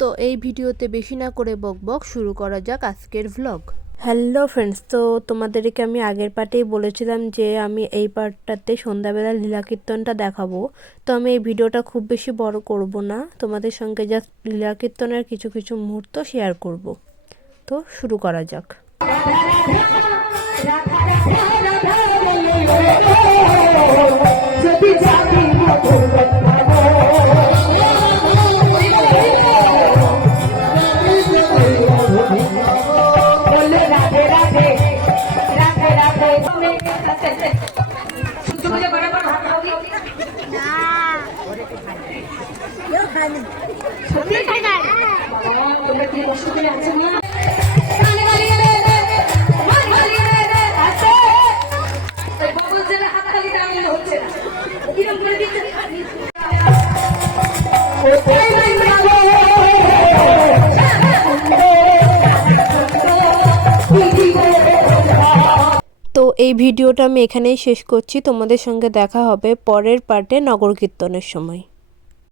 তো এই ভিডিওতে বেশি না করে বকবক শুরু করা যাক আজকের ভ্লগ। হ্যালো ফ্রেন্ডস, তো তোমাদেরকে আমি আগের পার্টেই বলেছিলাম যে আমি এই পার্টটাতে সন্ধ্যাবেলা লীলা কীর্তনটা দেখাবো। তো আমি এই ভিডিওটা খুব বেশি বড় করব না, তোমাদের সঙ্গে জাস্ট লীলা কীর্তনের কিছু কিছু মুহূর্ত শেয়ার করব। তো শুরু করা যাক। তো এই ভিডিওটা আমি এখানেই শেষ করছি, তোমাদের সঙ্গে দেখা হবে পরের পার্টে নগর কীর্তনের সময়।